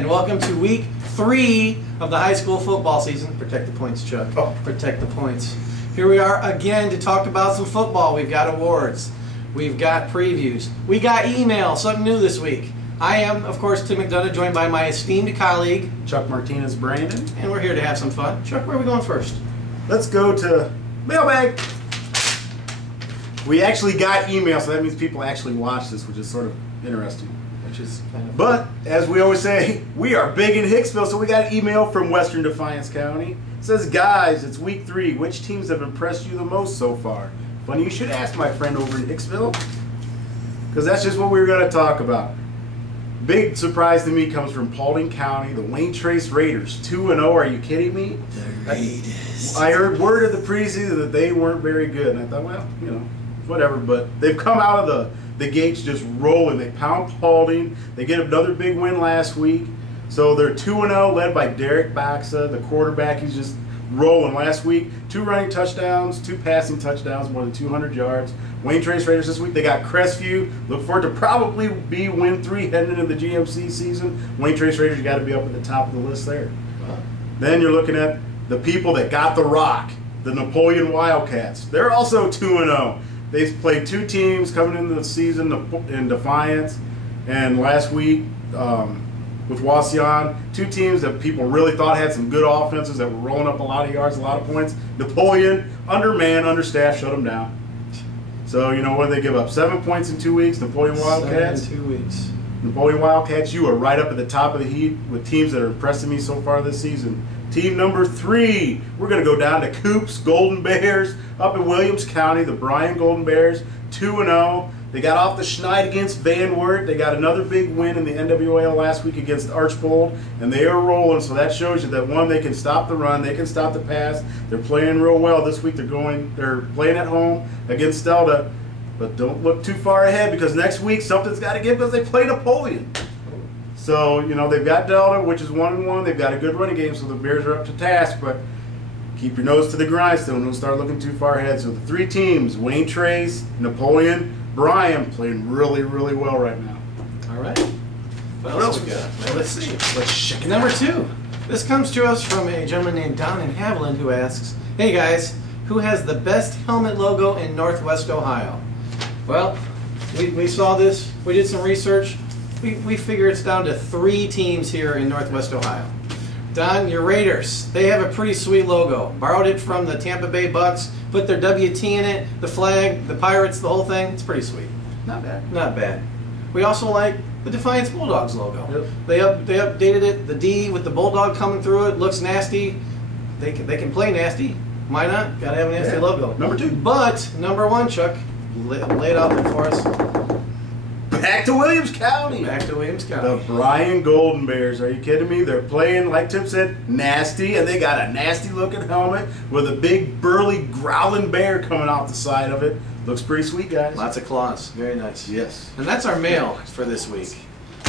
and welcome to week 3 of the high school football season. Protect the points, Chuck. Oh. Protect the points. Here we are again to talk about some football. We've got awards. We've got previews. We got email, something new this week. I am, of course, Tim McDonough, joined by my esteemed colleague, Chuck Martinez Brandon. And we're here to have some fun. Chuck, where are we going first? Let's go to mailbag. We actually got email, so that means people actually watched this, which is sort of interesting. Which is kind of But, as we always say, we are big in Hicksville, so we got an email from Western Defiance County. It says, guys, it's week 3. Which teams have impressed you the most so far? Funny you should ask my friend over in Hicksville, because that's just what we were going to talk about. Big surprise to me comes from Paulding County, the Wayne Trace Raiders. 2-0, are you kidding me? the Raiders. I heard word of the preseason that they weren't very good, and I thought, well, you know, whatever. But they've come out of the gates just rolling. They pound Paulding. They get another big win last week. So they're 2-0, led by Derek Baxa, the quarterback. He's just rolling. Last week, 2 running touchdowns, 2 passing touchdowns, more than 200 yards. Wayne Trace Raiders this week, they got Crestview. Look for it to probably be win 3 heading into the GMC season. Wayne Trace Raiders, you got to be up at the top of the list there. Wow. Then You're looking at the people that got the rock, the Napoleon Wildcats. They're also 2-0. They've played 2 teams coming into the season in Defiance, and last week with Wasion, 2 teams that people really thought had some good offenses that were rolling up a lot of yards, a lot of points. Napoleon, undermanned, understaffed, shut them down. So, you know what, they give up 7 points in 2 weeks. Napoleon Wildcats. 7 in 2 weeks. Napoleon Wildcats, you are right up at the top of the heap with teams that are impressing me so far this season. Team number 3, we're going to go down to Coops Golden Bears up in Williams County, the Bryan Golden Bears, 2-0. They got off the schneid against Van Wert. They got another big win in the NWAL last week against Archbold, and they are rolling. So that shows you that, one, they can stop the run, they can stop the pass. They're playing real well this week. They're playing at home against Stelda, but don't look too far ahead because next week something's got to give because they play Napoleon. So, you know, they've got Delta, which is 1-1. They've got a good running game, so the Bears are up to task, but keep your nose to the grindstone. Don't start looking too far ahead. So the 3 teams, Wayne Trace, Napoleon, Bryan, playing really, really well right now. All right. What else we got? Well, let's see. Let's check it. Number 2. This comes to us from a gentleman named Don in Haviland who asks, hey guys, who has the best helmet logo in Northwest Ohio? Well, we saw this. We did some research. We figure it's down to 3 teams here in Northwest Ohio. Don, your Raiders, they have a pretty sweet logo. Borrowed it from the Tampa Bay Bucks, put their WT in it, the flag, the Pirates, the whole thing. It's pretty sweet. Not bad. Not bad. We also like the Defiance Bulldogs logo. Yep. They updated it, the D with the Bulldog coming through it, looks nasty. They can play nasty. Why not? Gotta have a nasty logo. Number 2. But, number 1, Chuck, lay it out there for us. Back to Williams County. Back to Williams County. The Bryan Golden Bears. Are you kidding me? They're playing, like Tim said, nasty, and they got a nasty-looking helmet with a big, burly, growling bear coming out the side of it. Looks pretty sweet, guys. Lots of claws. Very nice. Yes. And that's our mail for this week.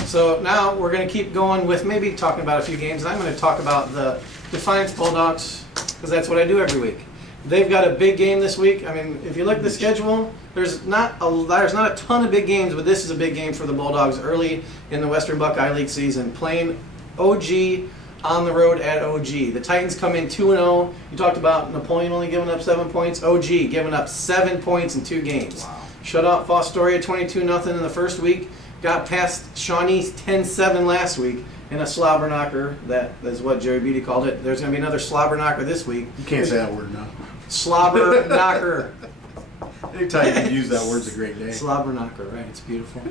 So now we're going to keep going with maybe talking about a few games, and I'm going to talk about the Defiance Bulldogs because that's what I do every week. They've got a big game this week. I mean, if you look at the schedule, there's not a ton of big games, but this is a big game for the Bulldogs early in the Western Buckeye League season, playing OG on the road at OG. The Titans come in 2-0. You talked about Napoleon only giving up 7 points. OG giving up 7 points in 2 games. Wow. Shut out Fostoria 22-0 in the first week. Got past Shawnee 10-7 last week. In a slobber knocker, that is what Jerry Beatty called it. There's going to be another slobber knocker this week. You can't say that word now. Slobber knocker. Anytime you use that word, it's a great day. Slobber knocker, right? It's beautiful.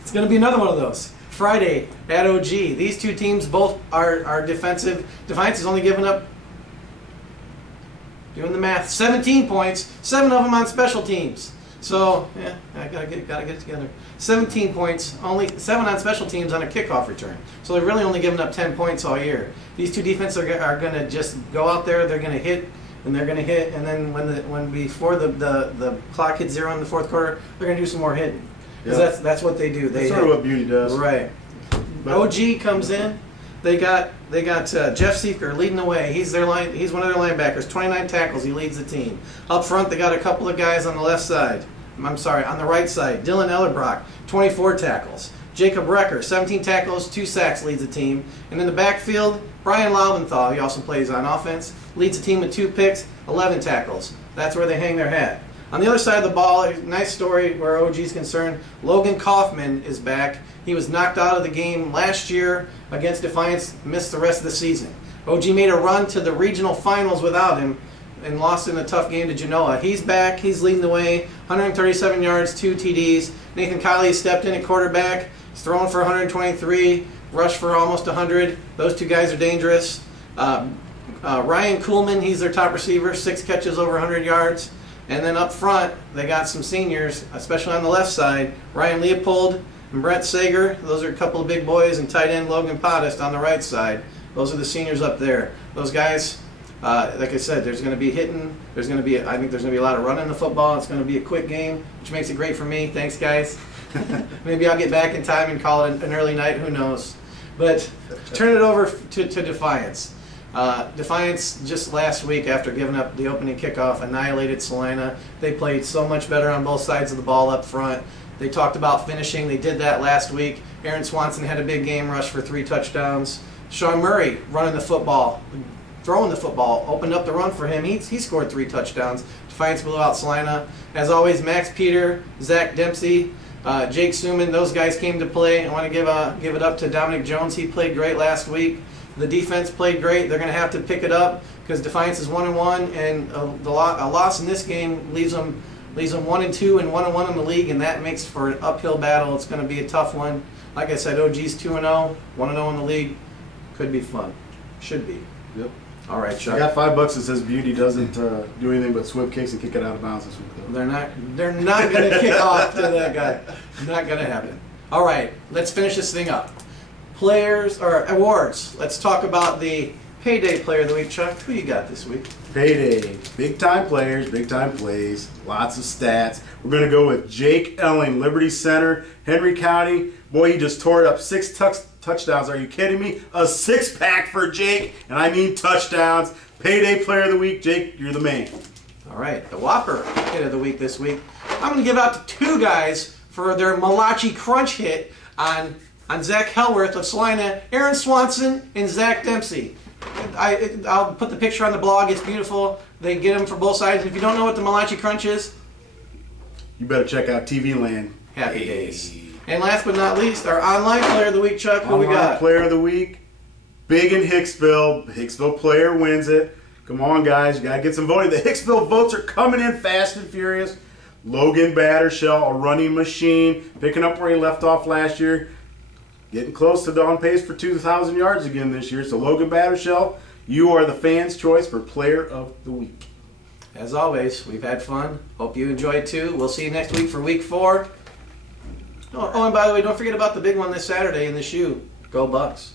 It's going to be another one of those. Friday at OG. These 2 teams both are defensive. Defiance has only given up, doing the math, 17 points, 7 of them on special teams. So, yeah, I gotta get it together. 17 points, only 7 on special teams on a kickoff return. So they're really only giving up 10 points all year. These 2 defenses are going to just go out there, they're going to hit, and they're going to hit, and then before the clock hits 0 in the 4th quarter, they're going to do some more hitting. Because that's what they do. That's sort of what Beauty does. Right. But OG comes in. They got Jeff Seeker leading the way. He's one of their linebackers. 29 tackles. He leads the team. Up front, they got a couple of guys on the left side. I'm sorry, on the right side. Dylan Ellerbrock, 24 tackles. Jacob Recker, 17 tackles, 2 sacks, leads the team. And in the backfield, Brian Laubenthal, he also plays on offense, leads the team with 2 picks, 11 tackles. That's where they hang their hat. On the other side of the ball, a nice story where OG is concerned. Logan Kaufman is back. He was knocked out of the game last year against Defiance, missed the rest of the season. OG made a run to the regional finals without him and lost in a tough game to Genoa. He's back. He's leading the way. 137 yards, 2 TDs. Nathan Kiley stepped in at quarterback. He's thrown for 123, rushed for almost 100. Those 2 guys are dangerous. Ryan Kuhlman, he's their top receiver, 6 catches over 100 yards. And then up front, they got some seniors, especially on the left side. Ryan Leopold and Brent Sager. Those are a couple of big boys. And tight end Logan Podest on the right side. Those are the seniors up there. Those guys, like I said, there's going to be hitting. There's going to be, I think there's going to be a lot of running the football. It's going to be a quick game, which makes it great for me. Thanks, guys. Maybe I'll get back in time and call it an early night. Who knows? But turn it over to Defiance. Defiance just last week, after giving up the opening kickoff, annihilated Salina. They played so much better on both sides of the ball up front. They talked about finishing. They did that last week. Aaron Swanson had a big game, rushed for 3 touchdowns. Sean Murray running the football, throwing the football, opened up the run for him. He scored 3 touchdowns. Defiance blew out Salina. As always, Max Peter, Zach Dempsey, Jake Suman, those guys came to play. I want to give it up to Dominic Jones. He played great last week. The defense played great. They're going to have to pick it up because Defiance is 1-1, and a loss in this game leaves them 1-2 and 1-1 in the league, and that makes for an uphill battle. It's going to be a tough one. Like I said, OG's 2-0, 1-0 in the league. Could be fun. Should be. Yep. All right, Chuck. I got $5 that says Beauty doesn't do anything but swim kicks and kick it out of bounds this week. They're not going to kick off to that guy. Not going to happen. All right, let's finish this thing up. Players or awards. Let's talk about the Payday Player of the Week, Chuck. Who you got this week? Payday. Big time players, big time plays, lots of stats. We're going to go with Jake Elling, Liberty Center, Henry County. Boy, he just tore it up. 6 touchdowns. Are you kidding me? A 6-pack for Jake, and I mean touchdowns. Payday Player of the Week. Jake, you're the man. All right, the Whopper hit of the week this week. I'm going to give out to 2 guys for their Malachi Crunch hit on Zach Hellworth of Salina, Aaron Swanson, and Zach Dempsey. I'll put the picture on the blog. It's beautiful. They get them for both sides. If you don't know what the Malachi Crunch is, you better check out TV Land. Happy days. And last but not least, our online player of the week, Chuck. Who we got? Player of the week, big in Hicksville. Hicksville player wins it. Come on, guys. You got to get some voting. The Hicksville votes are coming in fast and furious. Logan Battershell, a running machine, picking up where he left off last year. Getting close to on pace for 2,000 yards again this year. So Logan Battershell, you are the fans' choice for Player of the Week. As always, we've had fun. Hope you enjoyed too. We'll see you next week for week 4. Oh, and by the way, don't forget about the big one this Saturday in the shoe. Go Bucks.